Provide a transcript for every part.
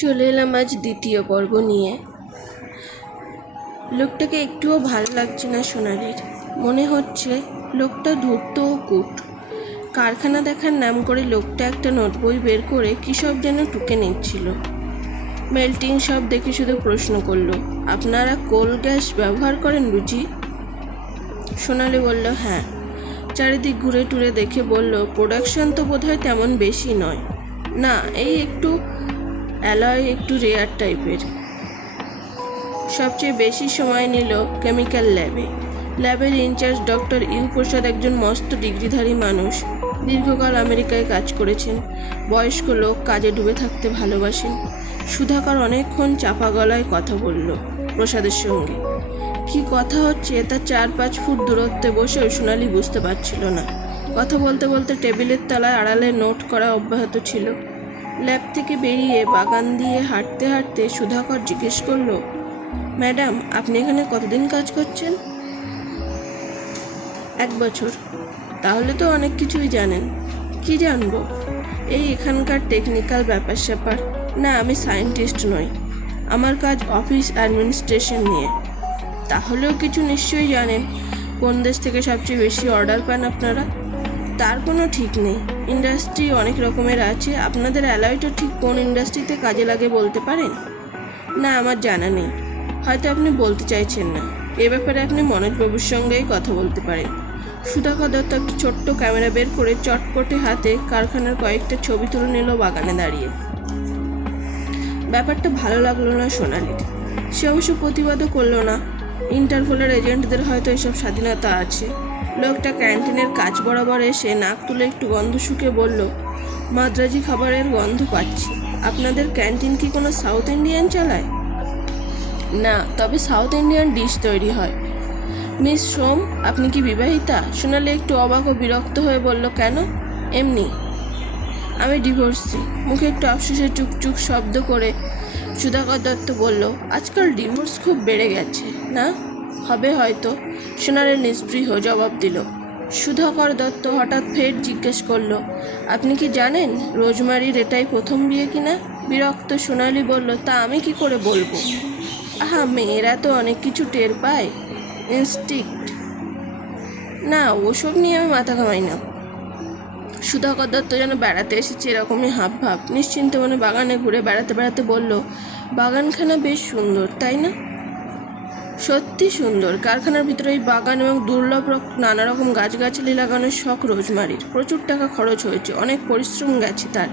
চলে এলাম আজ দ্বিতীয় পর্ব নিয়ে। লোকটাকে একটুও ভালো লাগছে না সোনালির। মনে হচ্ছে লোকটা ধূর্ত ও কুট। কারখানা দেখার নাম করে লোকটা একটা নোটবই বের করে কী সব যেন টুকে নিচ্ছিল। মেল্টিং সব দেখে শুধু প্রশ্ন করল, আপনারা কোল গ্যাস ব্যবহার করেন বুঝি সোনালি বলল হ্যাঁ। চারিদিক ঘুরে টুরে দেখে বলল, প্রোডাকশন তো বোধহয় তেমন বেশি নয়। না, এই একটু অ্যালয় একটু রেয়ার টাইপের। সবচেয়ে বেশি সময় নিল কেমিক্যাল ল্যাবে। ল্যাবের ইনচার্জ ডক্টর ইউ প্রসাদ একজন মস্ত ডিগ্রিধারী মানুষ। দীর্ঘকাল আমেরিকায় কাজ করেছেন। বয়স্ক লোক কাজে ডুবে থাকতে ভালোবাসেন। সুধাকর অনেকক্ষণ চাপা গলায় কথা বলল প্রসাদের সঙ্গে। কি কথা হচ্ছে? তা চার পাঁচ ফুট দূরত্বে বসে সোনালি বুঝতে পারছিল না। কথা বলতে বলতে টেবিলের তলায় আড়ালে নোট করা অব্যাহত ছিল। ল্যাব থেকে বেরিয়ে বাগান দিয়ে হাঁটতে হাঁটতে সুধাকর জিজ্ঞেস করল, ম্যাডাম, আপনি এখানে কতদিন কাজ করছেন? এক বছর। তাহলে তো অনেক কিছুই জানেন। কি জানব? এই এখানকার টেকনিক্যাল ব্যাপার স্যাপার। না, আমি সায়েন্টিস্ট নই। আমার কাজ অফিস অ্যাডমিনিস্ট্রেশন নিয়ে। তাহলেও কিছু নিশ্চয়ই জানেন। কোন দেশ থেকে সবচেয়ে বেশি অর্ডার পান আপনারা? তার কোনো ঠিক নেই। ইন্ডাস্ট্রি অনেক রকমের আছে। আপনাদের অ্যালয়টা ঠিক কোন ইন্ডাস্ট্রিতে কাজে লাগে বলতে পারেন? না, আমার জানা নেই। হয়তো আপনি বলতে চাইছেন না। এ ব্যাপারে আপনি মনোজবাবুর সঙ্গেই কথা বলতে পারেন। সুধাকর দত্ত একটা ছোট্ট ক্যামেরা বের করে চটপটে হাতে কারখানার কয়েকটা ছবি তুলে নিল বাগানে দাঁড়িয়ে। ব্যাপারটা ভালো লাগল না সোনালির। সে অবশ্য প্রতিবাদও করল না। ইন্টারপোলের এজেন্টদের হয়তো এসব স্বাধীনতা আছে। লোকটা ক্যান্টিনের কাজ বরাবর এসে নাক তুলে একটু গন্ধ শুকে বলল, মাদ্রাজি খাবারের গন্ধ পাচ্ছি। আপনাদের ক্যান্টিন কি কোনো সাউথ ইন্ডিয়ান চালায়? না, তবে সাউথ ইন্ডিয়ান ডিশ তৈরি হয়। মিস সোম, আপনি কি বিবাহিতা? শোনালে একটু অবাক ও বিরক্ত হয়ে বলল, কেন? এমনি। আমি ডিভোর্সি। মুখে একটু আফসোসে চুকচুক শব্দ করে সুধাকর দত্ত বলল, আজকাল ডিভোর্স খুব বেড়ে গেছে, না? হবে হয়তো। সোনারে নিস্পৃহ জবাব দিল। সুধাকর দত্ত হঠাৎ ফের জিজ্ঞেস করল, আপনি কি জানেন রোজমারির এটাই প্রথম বিয়ে কিনা? বিরক্ত সোনালি বলল, তা আমি কি করে বলব? আহা, মেয়েরা তো অনেক কিছু টের পায়। ইনস্টিক্ট। না, ওসব নিয়ে আমি মাথা ঘামাই না। সুধাকর দত্ত যেন বেড়াতে এসেছে এরকমই হাব ভাব নিশ্চিন্ত মনে বাগানে ঘুরে বেড়াতে বেড়াতে বলল, বাগানখানা বেশ সুন্দর, তাই না? সত্যি সুন্দর। কারখানার ভিতরে এই বাগান এবং দুর্লভ নানা রকম গাছগাছালি লাগানোর শখ রোজমারির। প্রচুর টাকা খরচ হয়েছে, অনেক পরিশ্রম গেছে তার।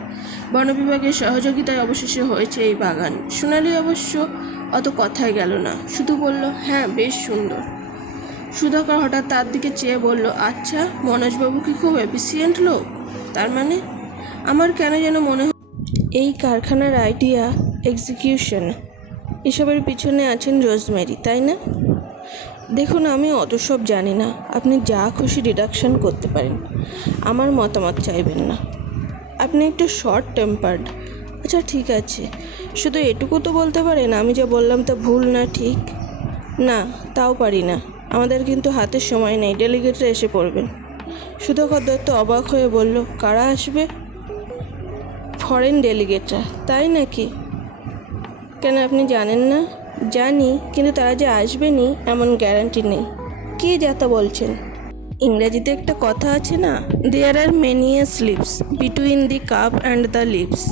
বন বিভাগের সহযোগিতায় অবশেষে হয়েছে এই বাগান। সোনালি অবশ্য অত কথায় গেল না, শুধু বলল হ্যাঁ বেশ সুন্দর। সুধাকর হঠাৎ তার দিকে চেয়ে বলল আচ্ছা মনোজবাবু কি খুব এফিসিয়েন্ট লোক? তার মানে? আমার কেন যেন মনে হয় এই কারখানার আইডিয়া এক্সিকিউশন। এসবের পিছনে আছেন রোজমেরি, তাই না? দেখুন, আমি অত সব জানি না। আপনি যা খুশি ডিডাকশন করতে পারেন। আমার মতামত চাইবেন না। আপনি একটু শর্ট টেম্পার্ড আচ্ছা ঠিক আছে। শুধু এটুকু তো বলতে পারেন, আমি যা বললাম তা ভুল না ঠিক? না, তাও পারি না। আমাদের কিন্তু হাতে সময় নেই ডেলিগেটরা এসে পড়বেন। সুধাকর দত্ত অবাক হয়ে বলল, কারা আসবে? ফরেন ডেলিগেটরা তাই নাকি? কেন আপনি জানেন না? জানি, কিন্তু তারা যে আসবেনি এমন গ্যারান্টি নেই। কে যাতা বলছেন? ইংরেজিতে একটা কথা আছে না there are many slips between the cup and the lips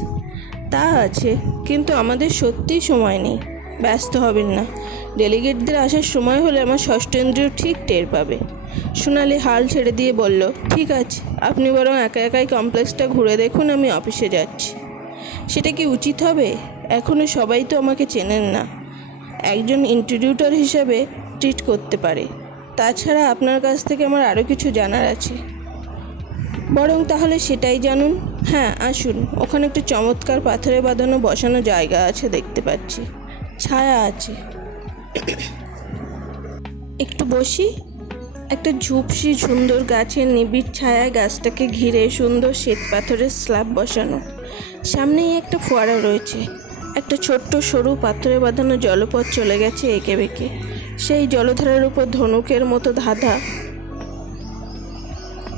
তা আছে, কিন্তু আমাদের সত্যিই সময় নেই। ব্যস্ত হবেন না। ডেলিগেটদের আসার সময় হলে আমার ষষ্ঠেন্দ্রিয় ঠিক টের পাবে। সোনালি হাল ছেড়ে দিয়ে বলল, ঠিক আছে, আপনি বরং একা একাই কমপ্লেক্সটা ঘুরে দেখুন, আমি অফিসে যাচ্ছি। সেটা কি উচিত হবে? এখনও সবাই তো আমাকে চেনেন না। একজন ইন্ট্রিডিউটর হিসেবে ট্রিট করতে পারে। তাছাড়া আপনার কাছ থেকে আমার আরও কিছু জানার আছে। বরং তাহলে সেটাই জানুন। হ্যাঁ আসুন। ওখানে একটা চমৎকার পাথরে বাঁধানো বসানো জায়গা আছে দেখতে পাচ্ছি। ছায়া আছে। একটু বসি। একটা ঝুপসি সুন্দর গাছের নিবিড় ছায়া গাছটাকে ঘিরে সুন্দর শ্বেত পাথরের স্ল্যাব বসানো। সামনেই একটা ফোয়ারা রয়েছে। একটা ছোট্ট সরু পাথরে বাঁধানো জলপথ চলে গেছে এঁকে বেঁকে। সেই জলধারার উপর ধনুকের মতো ধাঁধা।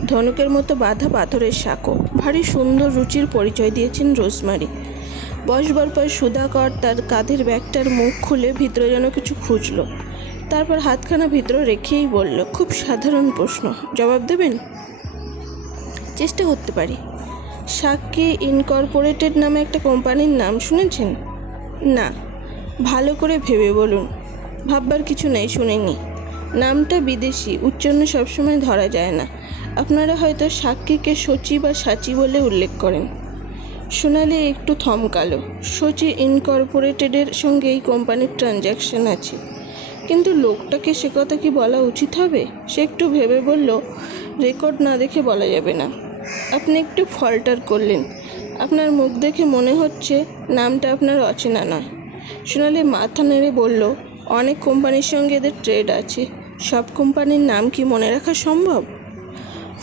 ধনুকের মতো বাঁধা পাথরের সাঁকো। ভারী সুন্দর রুচির পরিচয় দিয়েছেন রোজমারি। বসবার পর সুধাকর তার কাঁধের ব্যাগটার মুখ খুলে ভিতরে যেন কিছু খুঁজলো। তারপর হাতখানা ভিতরে রেখেই বলল, খুব সাধারণ প্রশ্ন। জবাব দেবেন? চেষ্টা করতে পারি। সাক্ষী ইনকর্পোরেটেড নামে একটা কোম্পানির নাম শুনেছেন? না। ভালো করে ভেবে বলুন। ভাববার কিছু নেই, শুনিনি। নামটা বিদেশি, উচ্চারণ সবসময় ধরা যায় না। আপনারা হয়তো সাক্ষীকে সচি বা সাচি বলে উল্লেখ করেন। সোনালি একটু থমকালো। সচি ইনকর্পোরেটেডের সঙ্গে এই কোম্পানির ট্রানজ্যাকশন আছে। কিন্তু লোকটাকে সে কথা কি বলা উচিত হবে? সে একটু ভেবে বলল, রেকর্ড না দেখে বলা যাবে না। আপনি একটু ফল্টার করলেন। আপনার মুখ দেখে মনে হচ্ছে নামটা আপনার অচেনা নয়। সোনালি মাথা নেড়ে বলল, অনেক কোম্পানির সঙ্গে এদের ট্রেড আছে। সব কোম্পানির নাম কি মনে রাখা সম্ভব?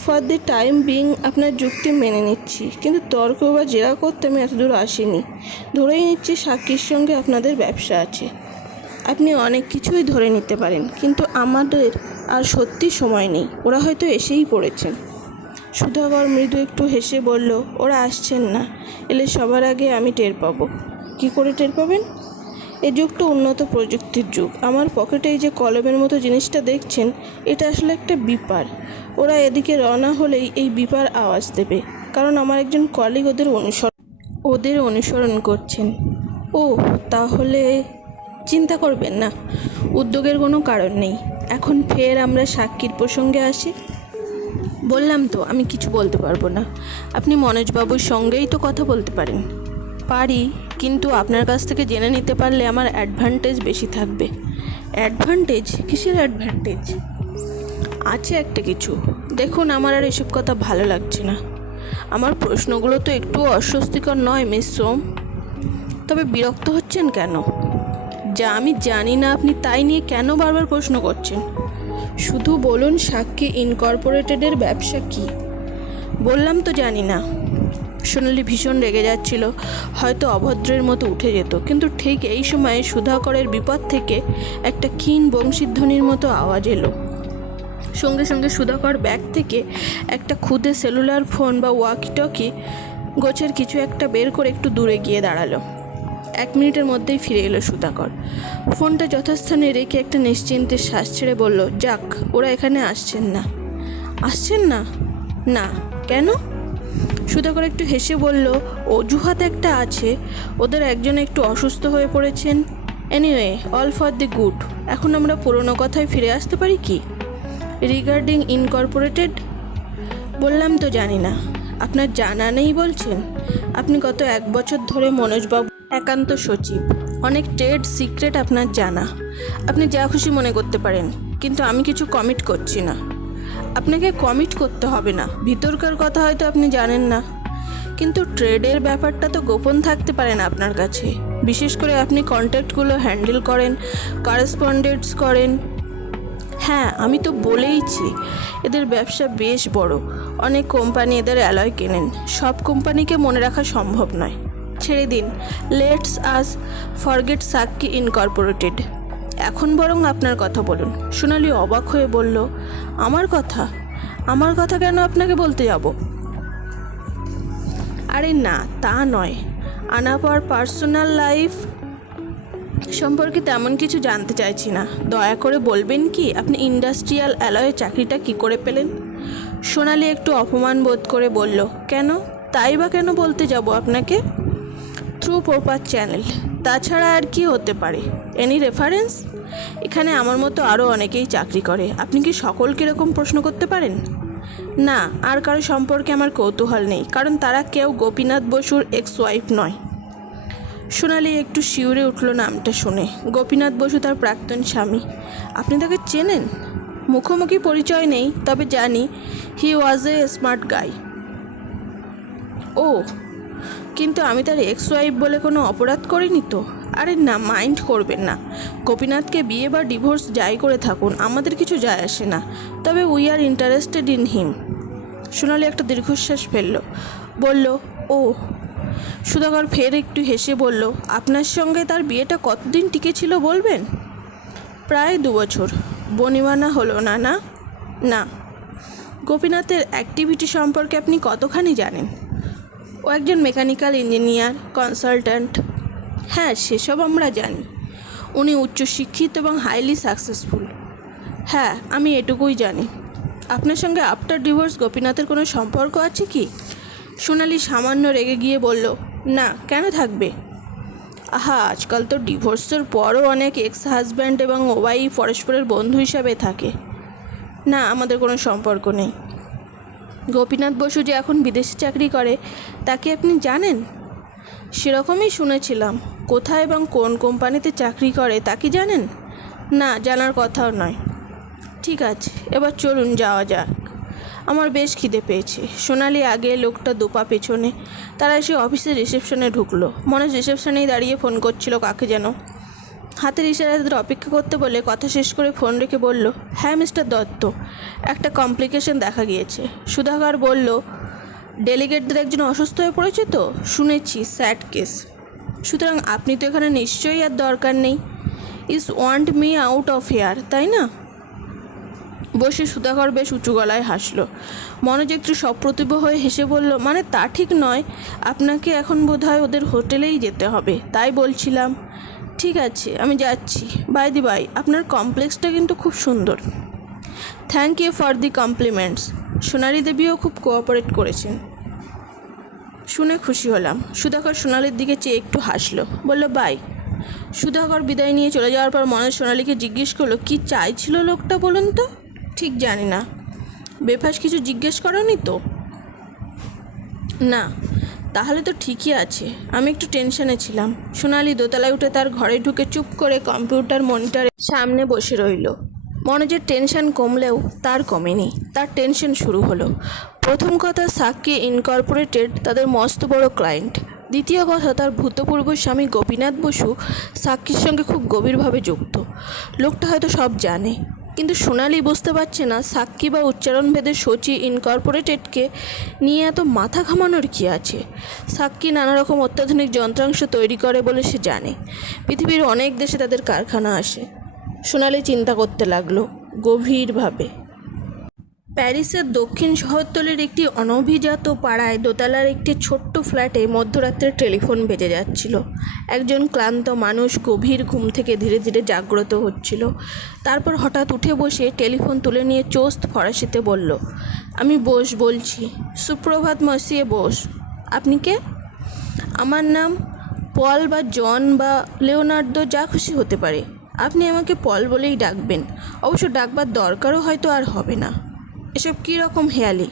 ফর দ্য টাইম বিং আপনার যুক্তি মেনে নিচ্ছি, কিন্তু তর্ক বা জেরা করতে আমি এতদূর আসিনি। ধরেই নিচ্ছি সাক্ষীর সঙ্গে আপনাদের ব্যবসা আছে। আপনি অনেক কিছুই ধরে নিতে পারেন, কিন্তু আমাদের আর সত্যি সময় নেই। ওরা হয়তো এসেই পড়েছেন। সুধাকর মৃদু একটু হেসে বলল, ওরা আসছেন না। এলে সবার আগে আমি টের পাবো। কি করে টের পাবেন? এ যুগটা উন্নত প্রযুক্তির যুগ। আমার পকেটে এই যে কলমের মতো জিনিসটা দেখছেন, এটা আসলে একটা বিপার। ওরা এদিকে রওনা হলেই এই বিপার আওয়াজ দেবে। কারণ আমার একজন কলিগ ওদের অনুসরণ ওদের অনুসরণ করছেন। ও, তাহলে চিন্তা করবেন না। উদ্যোগের কোনো কারণ নেই। এখন ফের আমরা সাক্ষীর প্রসঙ্গে আসি। বললাম তো, আমি কিছু বলতে পারব না। আপনি মনোজবাবুর সঙ্গেই তো কথা বলতে পারেন। পারি, কিন্তু আপনার কাছ থেকে জেনে নিতে পারলে আমার অ্যাডভান্টেজ বেশি থাকবে। অ্যাডভান্টেজ কিসের অ্যাডভান্টেজ আছে একটা কিছু। দেখুন, আমার আর এসব কথা ভালো লাগছে না। আমার প্রশ্নগুলো তো একটু অস্বস্তিকর নয়, মিস সোম। তবে বিরক্ত হচ্ছেন কেন? যা আমি জানি না, আপনি তাই নিয়ে কেন বারবার প্রশ্ন করছেন? শুধু বলুন সাক্ষী ইনকর্পোরেটেডের ব্যবসা কি? বললাম তো জানি না। সোনালি ভীষণ রেগে যাচ্ছিল, হয়তো অভদ্রের মতো উঠে যেত, কিন্তু ঠিক এই সময় সুধাকরের বিপদ থেকে একটা ক্ষীণ বংশীধ্বনির মতো আওয়াজ এলো। সঙ্গে সঙ্গে সুধাকর ব্যাগ থেকে একটা খুদে সেলুলার ফোন বা ওয়াকি টকি গোছের কিছু একটা বের করে একটু দূরে গিয়ে দাঁড়াল। এক মিনিটের মধ্যেই ফিরে এলো সুধাকর। ফোনটা যথাস্থানে রেখে একটা নিশ্চিন্তে শ্বাস ছেড়ে বলল, যাক, ওরা এখানে আসছেন না। আসছেন না? না। কেন? সুধাকর একটু হেসে বলল, অজুহাত একটা আছে। ওদের একজন একটু অসুস্থ হয়ে পড়েছেন। Anyway all for the good এখন আমরা পুরনো কথায় ফিরে আসতে পারি কি? রিগার্ডিং ইনকর্পোরেটেড বললাম তো জানি না। আপনার জানা নেই বলছেন? আপনি গত এক বছর ধরে মনোজবাবু একান্ত সচিব। অনেক ট্রেড সিক্রেট আপনার জানা। আপনি যা খুশি মনে করতে পারেন, কিন্তু আমি কিছু কমিট করছি না। আপনাকে কমিট করতে হবে না। ভিতরকার কথা হয়তো আপনি জানেন না। কিন্তু ট্রেডের ব্যাপারটা তো গোপন থাকতে পারে না আপনার কাছে। বিশেষ করে আপনি কন্ট্যাক্টগুলো হ্যান্ডেল করেন করেসপন্ডেন্টস করেন। হ্যাঁ আমি তো বলেইছি, এদের ব্যবসা বেশ বড়। অনেক কোম্পানি এদের অ্যালয় কেনেন। সব কোম্পানিকে মনে রাখা সম্ভব নয়। ছেড়ে দিন। Let's us forget Sakki incorporated এখন বরং আপনার কথা বলুন। সোনালি অবাক হয়ে বলল, আমার কথা? আমার কথা কেন আপনাকে বলতে যাব? আরে না, তা নয়। আনাপার পার্সোনাল লাইফ সম্পর্কে তেমন কিছু জানতে চাইছি না। দয়া করে বলবেন কি, আপনি ইন্ডাস্ট্রিয়াল অ্যালয়ে চাকরিটা কি করে পেলেন? সোনালি একটু অপমান বোধ করে বলল, কেন? তাই বা কেন বলতে যাব আপনাকে? Through proper channel. তাছাড়া আর কি হতে পারে? এনি রেফারেন্স এখানে আমার মতো আরও অনেকেই চাকরি করে। আপনি কি সকলকে এরকম প্রশ্ন করতে পারেন? না, আর কারও সম্পর্কে আমার কৌতূহল নেই, কারণ তারা কেউ গোপীনাথ বসুর এক্স ওয়াইফ নয়। সোনালি একটু শিউরে উঠল নামটা শুনে। গোপীনাথ বসু তার প্রাক্তন স্বামী। আপনি তাকে চেনেন? মুখোমুখি পরিচয় নেই, তবে জানি হি ওয়াজ এ স্মার্ট গাই ও কিন্তু আমি তার এক্স ওয়াইফ বলে কোনো অপরাধ করিনি তো? আরে না মাইন্ড করবেন না। গোপীনাথকে বিয়ে বা ডিভোর্স যাই করে থাকুন, আমাদের কিছু যায় আসে না। তবে we are interested in him Sonali একটা দীর্ঘশ্বাস ফেলল। বলল ও সুধাকর ফের একটু হেসে বলল, আপনার সঙ্গে তার বিয়েটা কতদিন টিকেছিল বলবেন? প্রায় দু বছর। বনিমানা হলো না না? না। গোপীনাথের অ্যাক্টিভিটি সম্পর্কে আপনি কতখানি জানেন? ও একজন মেকানিক্যাল ইঞ্জিনিয়ার, কনসালট্যান্ট। হ্যাঁ সেসব আমরা জানি। উনি উচ্চশিক্ষিত এবং হাইলি সাকসেসফুল। হ্যাঁ আমি এটুকুই জানি। আপনার সঙ্গে আফটার ডিভোর্স গোপীনাথের কোনো সম্পর্ক আছে কি? সোনালি সামান্য রেগে গিয়ে বলল, না, কেন থাকবে? আহা, আজকাল তো ডিভোর্সের পরও অনেক এক্স হাজব্যান্ড এবং ওয়াইফ পরস্পরের বন্ধু হিসাবে থাকে। না, আমাদের কোনো সম্পর্ক নেই। গোপীনাথ বসু যে এখন বিদেশে চাকরি করে তাকে আপনি জানেন? সেরকমই শুনেছিলাম। কোথায় এবং কোন কোম্পানিতে চাকরি করে, তা কি জানেন? না, জানার কথাও নয়। ঠিক আছে, এবার চলুন যাওয়া যাক। আমার বেশ খিদে পেয়েছে। সোনালি আগে লোকটা দুপা পেছনে, তারা এসে অফিসের রিসেপশনে ঢুকলো। মনে রিসেপশনেই দাঁড়িয়ে ফোন করছিল, কাকে যেন। হাতের ইশারায় তাদের অপেক্ষা করতে বলে কথা শেষ করে ফোন রেখে বলল হ্যাঁ মিস্টার দত্ত। একটা কমপ্লিকেশন দেখা গিয়েছে। সুধাকর বলল, ডেলিগেটদের একজন অসুস্থ হয়ে পড়েছে তো? শুনেছি, স্যাড কেস। সুতরাং আপনি তো এখানে নিশ্চয়ই আর দরকার নেই। Is want me out of here, তাই না? বসে সুধাকর বেশ উঁচু গলায় হাসলো। মনোজ একটু সপ্রতিভ হয়ে হেসে বলল মানে তা ঠিক নয়। আপনাকে এখন বোধহয় ওদের হোটেলেই যেতে হবে, তাই বলছিলাম। ঠিক আছে, আমি যাচ্ছি। বাই দি বাই আপনার কমপ্লেক্সটা কিন্তু খুব সুন্দর। Thank you for the compliments Sonali দেবীও খুব কোঅপারেট করেছেন। শুনে খুশি হলাম। সুধাকর সোনালির দিকে চেয়ে একটু হাসলো। বলল, বাই। সুধাকর বিদায় নিয়ে চলে যাওয়ার পর মনোজ সোনালিকে জিজ্ঞেস করল, কি চাইছিল লোকটা বলুন তো? ঠিক জানি না। বেফাস কিছু জিজ্ঞেস করনি তো? না। তাহলে তো ঠিকই আছে। আমি একটু টেনশনে ছিলাম। সোনালি দোতলায় উঠে তার ঘরে ঢুকে চুপ করে কম্পিউটার মনিটরের সামনে বসে রইল। মনোজের টেনশন কমলেও তার কমেনি। তার টেনশন শুরু হলো। প্রথম কথা সাক্ষী ইনকর্পোরেটেড তাদের মস্ত বড় ক্লায়েন্ট। দ্বিতীয় কথা, তার ভূতপূর্ব স্বামী গোপীনাথ বসু সাক্ষীর সঙ্গে খুব গভীরভাবে যুক্ত। লোকটা হয়তো সব জানে। কিন্তু সোনালি বুঝতে পারছে না সাক্ষী বা উচ্চারণভেদে সচি ইনকর্পোরেটেডকে নিয়ে এত মাথা ঘামানোর কী আছে? সাক্ষী নানা রকম অত্যাধুনিক যন্ত্রাংশ তৈরি করে বলে সে জানে। পৃথিবীর অনেক দেশে তাদের কারখানা আসে। সোনালি চিন্তা করতে লাগল গভীরভাবে। প্যারিসের দক্ষিণ শহরতলির একটি অনভিজাত পাড়ায় দোতলার একটি ছোট্ট ফ্ল্যাটে মধ্যরাত্রে টেলিফোন বেজে যাচ্ছিল। একজন ক্লান্ত মানুষ গভীর ঘুম থেকে ধীরে ধীরে জাগ্রত হচ্ছিল। তারপর হঠাৎ উঠে বসে টেলিফোন তুলে নিয়ে চোস্ত ফরাসিতে বলল, আমি বোস বলছি, সুপ্রভাত মসিয়ে বোস। আপনি কে? আমার নাম পল বা জন বা লিওনার্দো, যা খুশি হতে পারে। আপনি আমাকে পল বলেই ডাকবেন। অবশ্য ডাকবার দরকারও হয়তো আর হবে না। এসব কী রকম হেয়ালি?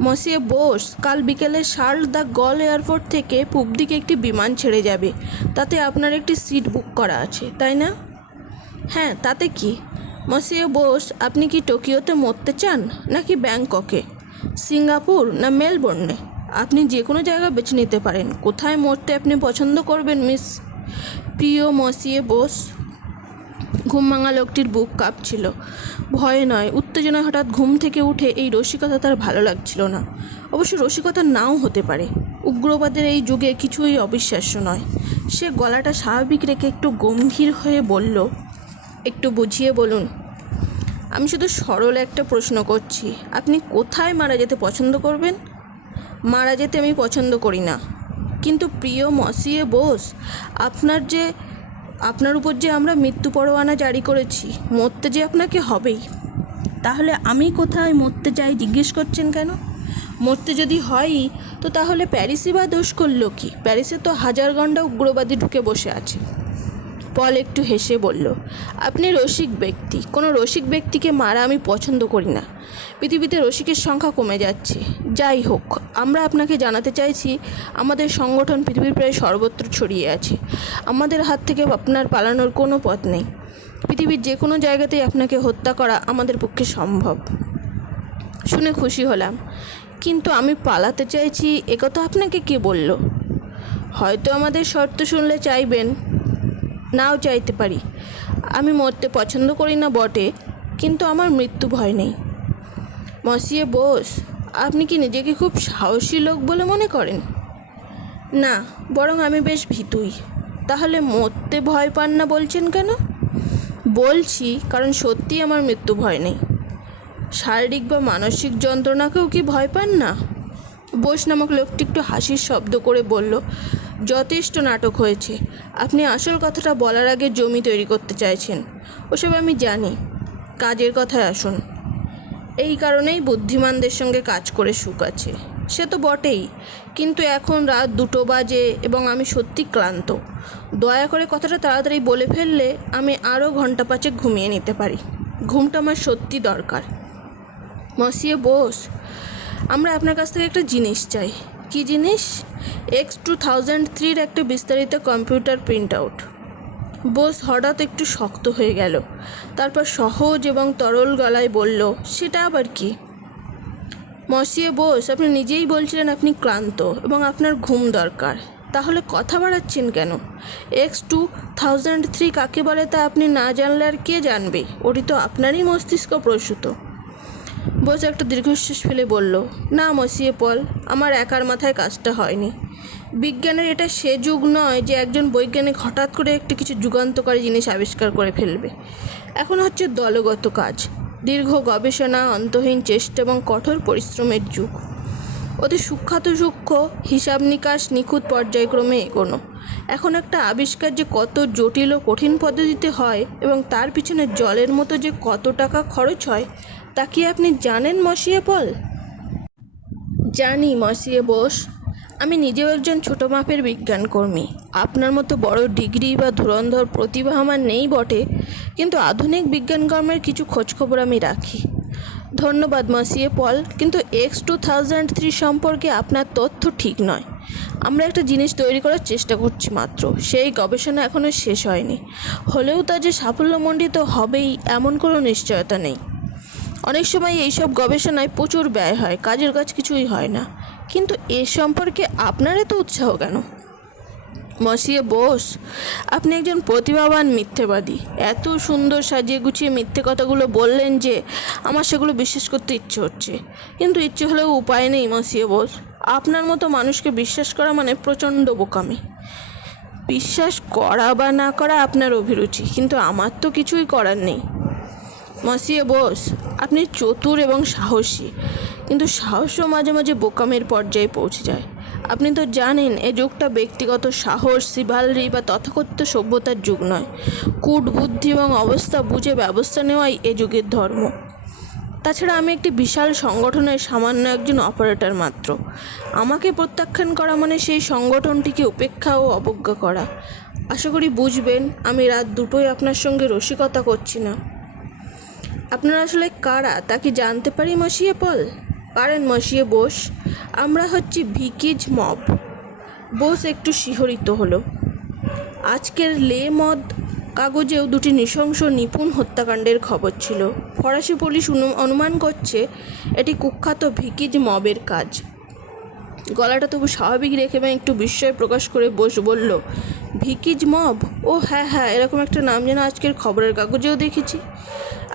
মসিয়ে বোস, কাল বিকেলে শার্ল দ্য গল এয়ারপোর্ট থেকে পূব দিকে একটি বিমান ছেড়ে যাবে। তাতে আপনার একটি সিট বুক করা আছে, তাই না? হ্যাঁ তাতে কি? মসিয়ে বোস, আপনি কি টোকিওতে মরতে চান নাকি ব্যাংককে? সিঙ্গাপুর না মেলবোর্নে? আপনি যে কোনো জায়গা বেছে নিতে পারেন। কোথায় মরতে আপনি পছন্দ করবেন, মিস? প্রিয় মসিয়ে বোস ঘুম ভাঙা লোকটির বুক কাঁপছিল। ভয়ে নয়, উত্তেজনায় হঠাৎ ঘুম থেকে উঠে এই রসিকতা তার ভালো লাগছিল না। অবশ্য রসিকতা নাও হতে পারে। উগ্রবাদের এই যুগে কিছুই অবিশ্বাস্য নয়। সে গলাটা স্বাভাবিক রেখে একটু গম্ভীর হয়ে বলল, একটু বুঝিয়ে বলুন, আমি শুধু সরল একটা প্রশ্ন করছি। আপনি কোথায় মারা যেতে পছন্দ করবেন? মারা যেতে আমি পছন্দ করি না। কিন্তু প্রিয় মসিয়ে বোস, আপনার যে আপনার উপর যে আমরা মৃত্যু পরোয়ানা জারি করেছি, মরতে যে আপনাকে হবেই। তাহলে আমি কোথায় মরতে চাই জিজ্ঞেস করছেন কেন? মরতে যদি হয়ই তো তাহলে প্যারিসে বা দোষ করল কি? প্যারিসে তো হাজার গন্ডা উগ্রবাদী ঢুকে বসে আছে। পল একটু হেসে বলল, আপনি রসিক ব্যক্তি। কোনো রসিক ব্যক্তিকে মারা আমি পছন্দ করি না। পৃথিবীতে রসিকের সংখ্যা কমে যাচ্ছে। যাই হোক, আমরা আপনাকে জানাতে চাইছি, আমাদের সংগঠন পৃথিবীর প্রায় সর্বত্র ছড়িয়ে আছে। আমাদের হাত থেকে আপনার পালানোর কোনো পথ নেই। পৃথিবীর যে কোনো জায়গাতেই আপনাকে হত্যা করা আমাদের পক্ষে সম্ভব। শুনে খুশি হলাম। কিন্তু আমি পালাতে চাইছি একথা আপনাকে কে বলল? হয়তো আমাদের শর্ত শুনলে চাইবেন। নাও চাইতে পারি। আমি মরতে পছন্দ করি না বটে, কিন্তু আমার মৃত্যু ভয় নেই। মসিয়ে বোস, আপনি কি নিজেকে খুব সাহসী লোক বলে মনে করেন? না, বরং আমি বেশ ভীতুই। তাহলে মরতে ভয় পান না বলছেন কেন? বলছি, কারণ সত্যি আমার মৃত্যু ভয় নেই। শারীরিক বা মানসিক যন্ত্রণাকেও কি ভয় পান না? বোস নামক লোকটি একটু হাসির শব্দ করে বলল যথেষ্ট নাটক হয়েছে। আপনি আসল কথাটা বলার আগে জমি তৈরি করতে চাইছেন। ওসব আমি জানি। কাজের কথায় আসুন। এই কারণেই বুদ্ধিমানদের সঙ্গে কাজ করে সুখ আছে। সে তো বটেই। কিন্তু এখন রাত দুটো বাজে এবং আমি সত্যি ক্লান্ত। দয়া করে কথাটা তাড়াতাড়ি বলে ফেললে আমি আরও ঘণ্টা পাঁচেক ঘুমিয়ে নিতে পারি। ঘুমটা আমার সত্যি দরকার। মসিয়ে, বোস, আমরা আপনার কাছ থেকে একটা জিনিস চাই। কি জিনিস? এক্স টু থাউজেন্ড থ্রির একটা বিস্তারিত কম্পিউটার প্রিন্ট আউট বোস হঠাৎ একটু শক্ত হয়ে গেল। তারপর সহজ এবং তরল গলায় বলল, সেটা আবার কি? মসিয়ে বোস, আপনি নিজেই বলছিলেন আপনি ক্লান্ত এবং আপনার ঘুম দরকার। তাহলে কথা বাড়াচ্ছেন কেন? এক্স টু থাউজেন্ড থ্রি কাকে বলে তা আপনি না জানলে আর কে জানবে? ওটি তো আপনারই মস্তিষ্ক প্রসূত। বোস একটা দীর্ঘশ্বাস ফেলে বলল, না মসিয়ে পল, আমার একার মাথায় কাজটা হয়নি। বিজ্ঞানের এটা সে যুগ নয় যে একজন বৈজ্ঞানিক হঠাৎ করে একটি কিছু যুগান্তকারী জিনিস আবিষ্কার করে ফেলবে। এখন হচ্ছে দলগত কাজ, দীর্ঘ গবেষণা, অন্তহীন চেষ্টা এবং কঠোর পরিশ্রমের যুগ। অতি সূক্ষাত সূক্ষ্ম, হিসাব নিকাশ, নিখুঁত পর্যায়ক্রমে এগোনো। এখন একটা আবিষ্কার যে কত জটিল ও কঠিন পদ্ধতিতে হয় এবং তার পিছনে জলের মতো যে কত টাকা খরচ হয় তা কি আপনি জানেন, মসিয়ে পল জানি, মসিয়ে বোস। আমি নিজেও একজন ছোট মাপের বিজ্ঞানকর্মী আপনার মতো বড় ডিগ্রি বা ধুরন্ধর প্রতিভা আমার নেই বটে, কিন্তু আধুনিক বিজ্ঞানকর্মের কিছু খোঁজখবর আমি রাখি। ধন্যবাদ, মসিয়ে পল, কিন্তু এক্স টু থাউজেন্ড থ্রি সম্পর্কে আপনার তথ্য ঠিক নয়। আমরা একটা জিনিস তৈরি করার চেষ্টা করছি মাত্র, সেই গবেষণা এখনও শেষ হয়নি। হলেও তা যে সাফল্যমণ্ডিত হবেই, এমন কোনো নিশ্চয়তা নেই। অনেক সময় এইসব গবেষণায় প্রচুর ব্যয় হয়, কাজের কাজ কিছুই হয় না। কিন্তু এ সম্পর্কে আপনার এত উৎসাহ কেন? মসিয়ে, বোস, আপনি একজন প্রতিভাবান মিথ্যেবাদী। এত সুন্দর সাজিয়ে গুছিয়ে মিথ্যে কথাগুলো বললেন যে আমার সেগুলো বিশ্বাস করতে ইচ্ছে হচ্ছে। কিন্তু ইচ্ছে হলেও উপায় নেই, মসিয়ে, বোস। আপনার মতো মানুষকে বিশ্বাস করা মানে প্রচণ্ড বোকামি। বিশ্বাস করা বা না করা আপনার অভিরুচি, কিন্তু আমার তো কিছুই করার নেই। মসিয়ে, বোস, আপনি চতুর এবং সাহসী। কিন্তু সাহসও মাঝে মাঝে বোকামের পর্যায়ে পৌঁছে যায়। আপনি তো জানেন, এ যুগটা ব্যক্তিগত সাহস সিভালরি বা তথাকথিত সভ্যতার যুগ নয়। কূট বুদ্ধি এবং অবস্থা বুঝে ব্যবস্থা নেওয়াই এ যুগের ধর্ম। তাছাড়া আমি একটি বিশাল সংগঠনের সামান্য একজন অপারেটর মাত্র। আমাকে প্রত্যাখ্যান করা মানে সেই সংগঠনটিকে উপেক্ষা ও অবজ্ঞা করা। আশা করি বুঝবেন, আমি রাত দুটোই আপনার সঙ্গে রসিকতা করছি না। আপনারা আসলে কারা? তা কি জানতে পারি মশিয়ে পল? পারেন মশিয়ে বোস, আমরা হচ্ছি ভিকিজ মব। বোস একটু শিহরিত হলো। আজকের লে মদ কাগজেও দুটি নৃশংস নিপুণ হত্যাকাণ্ডের খবর ছিল। ফরাসি পুলিশ অনু- অনুমান করছে, এটি কুখ্যাত ভিকিজ মবের কাজ। গলাটা তবু স্বাভাবিক রেখে এবং একটু বিস্ময় প্রকাশ করে বোস বলল, ভিকিজ মব? ও হ্যাঁ হ্যাঁ এরকম একটা নাম যেন আজকের খবরের কাগজেও দেখেছি।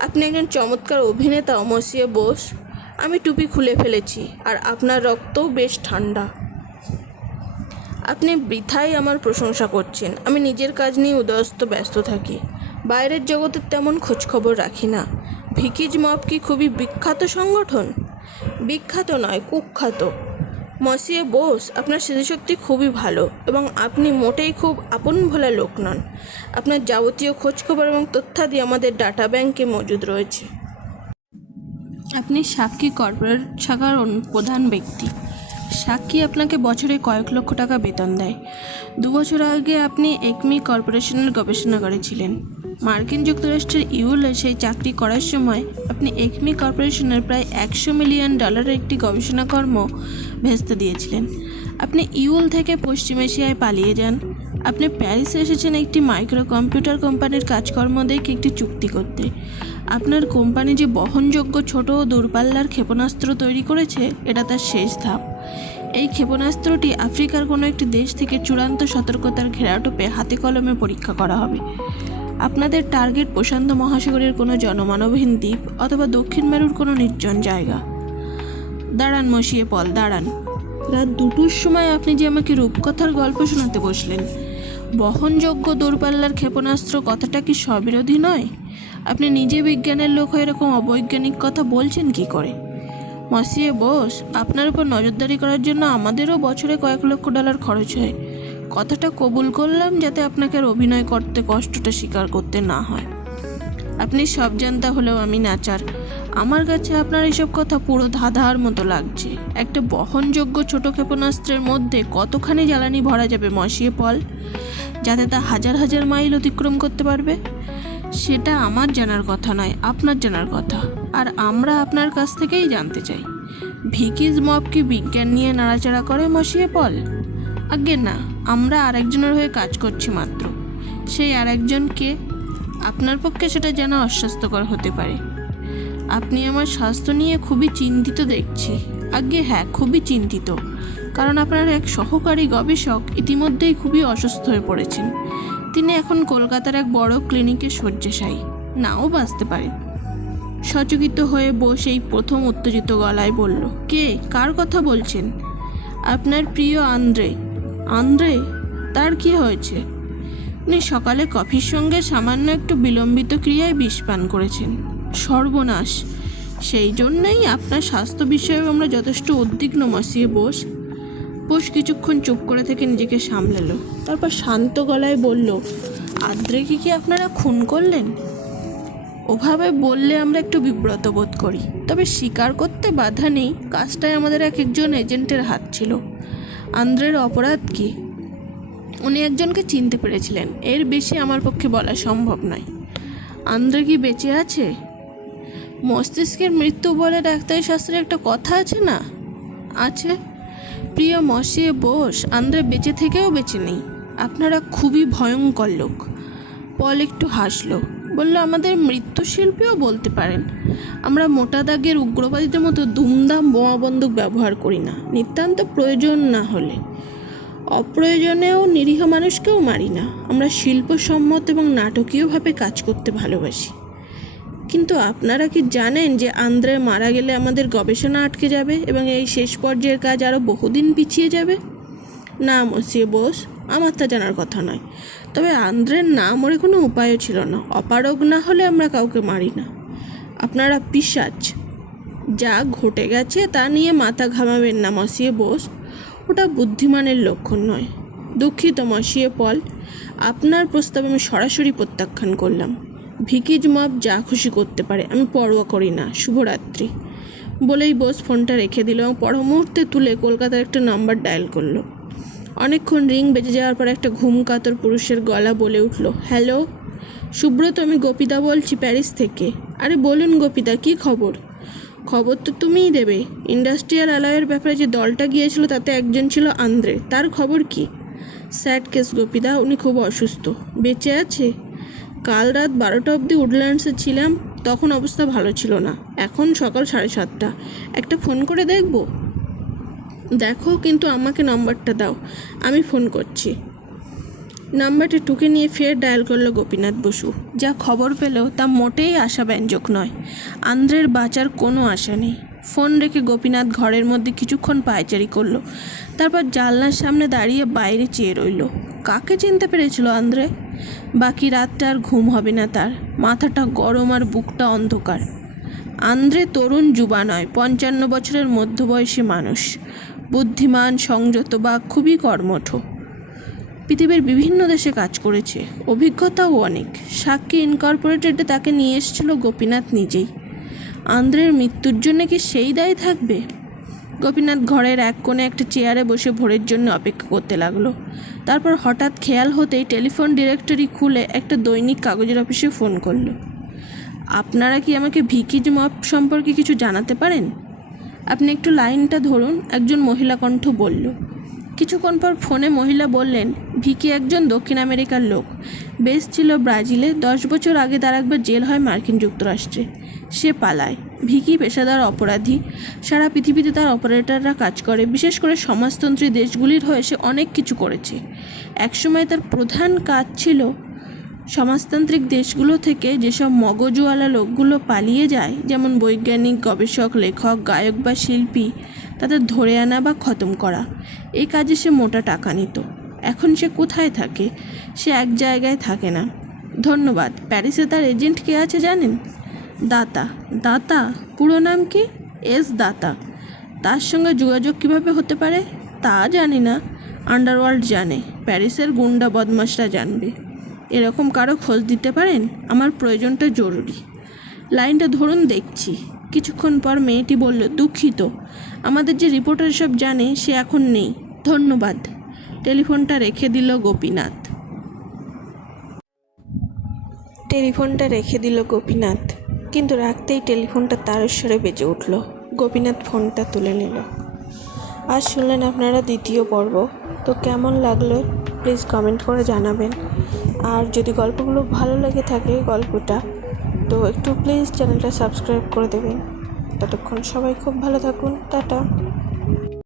আপনি একজন চমৎকার অভিনেতা, মসিয়ে বোস। আমি টুপি খুলে ফেলেছি আর আপনার রক্তও বেশ ঠান্ডা। আপনি বৃথাই আমার প্রশংসা করছেন। আমি নিজের কাজ নিয়ে উদয়স্ত ব্যস্ত থাকি। বাইরের জগতের তেমন খোঁজখবর রাখি না। ভিকিজ মব কি খুবই বিখ্যাত সংগঠন? বিখ্যাত নয়, কুখ্যাত। মসিয়ে বোস, আপনার স্মৃতিশক্তি খুবই ভালো এবং আপনি মোটেই খুব আপন ভোলা লোক নন। আপনার যাবতীয় খোঁজখবর এবং তথ্যাদি আমাদের ডাটা ব্যাংকে মজুদ রয়েছে। আপনি সাক্ষী কর্পোরেট শাখার প্রধান ব্যক্তি। সাক্ষী আপনাকে বছরে কয়েক লক্ষ টাকা বেতন দেয়। দু বছর আগে আপনি একমি কর্পোরেশনের গবেষণা করেছিলেন মার্কিন যুক্তরাষ্ট্রের ইউলে সেই চাকরি করার সময় আপনি একমি কর্পোরেশনের প্রায় একশো মিলিয়ন ডলারের একটি গবেষণাকর্ম ভেস্তে দিয়েছিলেন। আপনি ইউল থেকে পশ্চিম এশিয়ায় পালিয়ে যান। আপনি প্যারিসে এসেছেন একটি মাইক্রো কম্পিউটার কোম্পানির কাজকর্ম দেখে একটি চুক্তি করতে। আপনার কোম্পানি যে বহনযোগ্য ছোট ও দূরপাল্লার ক্ষেপণাস্ত্র তৈরি করেছে, এটা তার শেষ ধাপ। এই ক্ষেপণাস্ত্রটি আফ্রিকার কোনো একটি দেশ থেকে চূড়ান্ত সতর্কতার ঘেরাটোপে হাতে কলমে পরীক্ষা করা হবে। আপনাদের টার্গেট প্রশান্ত মহাসাগরের কোনো জনমানবহীন দ্বীপ অথবা দক্ষিণ মেরুর কোনো নির্জন জায়গা। দাঁড়ান মসিয়ে পল, দাঁড়ান। রাত দুটোর সময় আপনি যে আমাকে রূপকথার গল্প শোনাতে বসলেন, বহনযোগ্য দূরপাল্লার ক্ষেপণাস্ত্র কথাটা কি স্ববিরোধী নয়? আপনি নিজে বিজ্ঞানের লোক হয়ে এরকম অবৈজ্ঞানিক কথা বলছেন কি করে? মাসিয়ে বোস, আপনার উপর নজরদারি করার জন্য আমাদেরও বছরে কয়েক লক্ষ ডলার খরচ হয়। কথাটা কবুল করলাম যাতে আপনাকে আর অভিনয় করতে কষ্টটা স্বীকার করতে না হয়। আপনি সব জানতা হলেও আমি নাচার। আমার কাছে আপনার এসব কথা পুরো ধাঁধার মতো লাগছে। একটা বহনযোগ্য ছোট ক্ষেপণাস্ত্রের মধ্যে কতখানি জ্বালানি ভরা যাবে মশিয়ে পল? যাতে তা হাজার হাজার মাইল অতিক্রম করতে পারবে? সেটা আমার জানার কথা নয়, আপনার জানার কথা। আর আমরা আপনার কাছ থেকেই জানতে চাই। ভিকিজ মব কি বিজ্ঞান নিয়ে নাড়াচাড়া করে মশিয়ে পল? আগে না, আমরা আরেকজনের হয়ে কাজ করছি মাত্র। সেই আরেকজনকে আপনার পক্ষে সেটা জানা অস্বাস্থ্যকর হতে পারে। আপনি আমার স্বাস্থ্য নিয়ে খুবই চিন্তিত দেখছি। আগে হ্যাঁ খুবই চিন্তিত। কারণ আপনার এক সহকারী গবেষক ইতিমধ্যেই খুবই অসুস্থ হয়ে পড়েছেন। তিনি এখন কলকাতার এক বড় ক্লিনিকে শয্যাশায়ী। নাও বাঁচতে পারেন। সচকিত হয়ে বসেই প্রথম উত্তেজিত গলায় বলল, কে? কার কথা বলছেন? আপনার প্রিয় আন্দ্রে। আন্দ্রে? তার কি হয়েছে? উনি সকালে কফির সঙ্গে সামান্য একটু বিলম্বিত ক্রিয়ায় বিষ পান করেছেন। সর্বনাশ। সেই জন্যই আপনার স্বাস্থ্য বিষয়ে আমরা যথেষ্ট উদ্বিগ্ন মসিয়ে বোস। বোস কিছুক্ষণ চুপ করে থেকে নিজেকে সামলালো, তারপর শান্ত গলায় বলল আদ্রেকে কি আপনারা খুন করলেন? ওভাবে বললে আমরা একটু বিব্রত বোধ করি, তবে স্বীকার করতে বাধা নেই। কাজটায় আমাদের এক একজন এজেন্টের হাত ছিল। আন্দ্রের অপরাধ কি? উনি একজনকে চিনতে পেরেছিলেন। এর বেশি আমার পক্ষে বলা সম্ভব নয়। আন্দ্রে কি বেঁচে আছে? মস্তিষ্কের মৃত্যু বলে ডাক্তারি শাস্ত্রে একটা কথা আছে না? আছে। প্রিয় মসিয়ে বোস আন্দ্রে বেঁচে থেকেও বেঁচে নেই। আপনারা খুবই ভয়ঙ্কর লোক। পল একটু হাসলো। বলল, আমাদের মৃত্যুশিল্পীও বলতে পারেন। আমরা মোটা দাগের উগ্রবাদীদের মতো দুমদাম বোমা বন্দুক ব্যবহার করি না। নিতান্ত প্রয়োজন না হলে। অপ্রয়োজনেও নিরীহ মানুষকেও মারি না। আমরা শিল্পসম্মত এবং নাটকীয়ভাবে কাজ করতে ভালোবাসি। কিন্তু আপনারা কি জানেন যে আন্দ্রে মারা গেলে আমাদের গবেষণা আটকে যাবে এবং এই শেষ পর্যায়ের কাজ আরও বহুদিন পিছিয়ে যাবে? না, মসিয়ে বোস, আমার তা জানার কথা নয়। তবে আন্দ্রের না মরে কোনো উপায়ও ছিল না। অপারগ না হলে আমরা কাউকে মারি না। আপনারা পিসাচ যা ঘটে গেছে তা নিয়ে মাথা ঘামাবেন না, মসিয়ে বোস। ওটা বুদ্ধিমানের লক্ষণ নয়। দুঃখিত, মসিয়ে পল। আপনার প্রস্তাব আমি সরাসরি প্রত্যাখ্যান করলাম। ভিকিজ মব যা খুশি করতে পারে, আমি পরোয়া করি না, শুভরাত্রি। বলেই বোস ফোনটা রেখে দিল এবং পর মুহূর্তে তুলে কলকাতার একটা নাম্বার ডায়াল করল। অনেকক্ষণ রিং বেজে যাওয়ার পর একটা ঘুম কাতর পুরুষের গলা বলে উঠল, হ্যালো, সুব্রত, আমি গোপিদা বলছি প্যারিস থেকে। আরে বলুন গোপিদা কি খবর? খবর তো তুমিই দেবে। ইন্ডাস্ট্রিয়াল অ্যালয়ের ব্যাপারে যে দলটা গিয়েছিল তাতে একজন ছিল আন্দ্রে, তার খবর কি? স্যাড কেস গোপিদা উনি খুব অসুস্থ। বেঁচে আছে? কাল রাত বারোটা অবধি উডল্যান্ডসে ছিলাম, তখন অবস্থা ভালো ছিল না। এখন সকাল সাড়ে সাতটা। একটা ফোন করে দেখব? দেখো, কিন্তু আমাকে নাম্বারটা দাও। আমি ফোন করছি। নাম্বারটা টুকে নিয়ে ফের ডায়াল করল গোপীনাথ বসু। যা খবর পেল তা মোটেই আশাব্যঞ্জক নয়। আন্দ্রের বাঁচার কোনো আশা নেই। ফোন রেখে গোপীনাথ ঘরের মধ্যে কিছুক্ষণ পায়চারি করল। তারপর জানলার সামনে দাঁড়িয়ে বাইরে চেয়ে রইল। কাকে চিনতে পেরেছিল আন্দ্রে? বাকি রাতটা আর ঘুম হবে না তার। মাথাটা গরম আর বুকটা অন্ধকার। আন্দ্রে তরুণ যুবা নয়, পঞ্চান্ন বছরের মধ্যবয়সী মানুষ। বুদ্ধিমান, সংযত বা খুবই কর্মঠ। পৃথিবীর বিভিন্ন দেশে কাজ করেছে। অভিজ্ঞতাও অনেক। সাক্ষী ইনকর্পোরেটেডে তাকে নিয়ে এসেছিল গোপীনাথ নিজেই। আন্দ্রের মৃত্যুর জন্য কি সেই দায় থাকবে? গোপীনাথ ঘরের এক কোণে একটা চেয়ারে বসে ভোরের জন্য অপেক্ষা করতে লাগল। তারপর হঠাৎ খেয়াল হতেই টেলিফোন ডিরেক্টরি খুলে একটা দৈনিক কাগজের অফিসে ফোন করল। আপনারা কি আমাকে ভিকিজ মপ সম্পর্কে কিছু জানাতে পারেন? আপনি একটু লাইনটা ধরুন, একজন মহিলা কণ্ঠ বলল। কিছুক্ষণ পর ফোনে মহিলা বললেন, ভিকি একজন দক্ষিণ আমেরিকার লোক। বেশ ছিল ব্রাজিলে, দশ বছর আগে তার একবার জেল হয় মার্কিন যুক্তরাষ্ট্রে। সে পালায়। ভিকি পেশাদার অপরাধী। সারা পৃথিবীতে তার অপারেটররা কাজ করে। বিশেষ করে সমাজতন্ত্রী দেশগুলির হয়ে সে অনেক কিছু করেছে। একসময় তার প্রধান কাজ ছিল সমাজতান্ত্রিক দেশগুলো থেকে যেসব মগজওয়ালা লোকগুলো পালিয়ে যায়, যেমন বৈজ্ঞানিক, গবেষক, লেখক, গায়ক বা শিল্পী, তাদের ধরে আনা বা খতম করা। এই কাজে সে মোটা টাকা নিত। এখন সে কোথায় থাকে? সে এক জায়গায় থাকে না। ধন্যবাদ। প্যারিসে তার এজেন্ট কে আছে জানেন? দাতা। দাতা? পুরো নাম কি? এস দাতা। তার সঙ্গে যোগাযোগ কীভাবে হতে পারে? তা জানি না। আন্ডারওয়ার্ল্ড জানে। প্যারিসের গুন্ডা বদমাশরা জানবে। এরকম কারও খোঁজ দিতে পারেন? আমার প্রয়োজনটা জরুরি। লাইনটা ধরুন, দেখছি। কিছুক্ষণ পর মেয়েটি বলল, দুঃখিত। আমাদের যে রিপোর্টার সব জানে, সে এখন নেই। ধন্যবাদ। টেলিফোনটা রেখে দিল গোপীনাথ। টেলিফোনটা রেখে দিল গোপীনাথ। কিন্তু রাখতেই টেলিফোনটা তারস্বরে বেজে উঠল। গোপীনাথ ফোনটা তুলে নিল। আজ শুনলেন আপনারা দ্বিতীয় পর্ব। তো কেমন লাগল? প্লিজ কমেন্ট করে জানাবেন। আর যদি গল্পগুলো ভালো লেগে থাকে গল্পটা, তো একটু প্লিজ চ্যানেলটা সাবস্ক্রাইব করে দেবেন। ততক্ষণ সবাই খুব ভালো থাকুন। টাটা।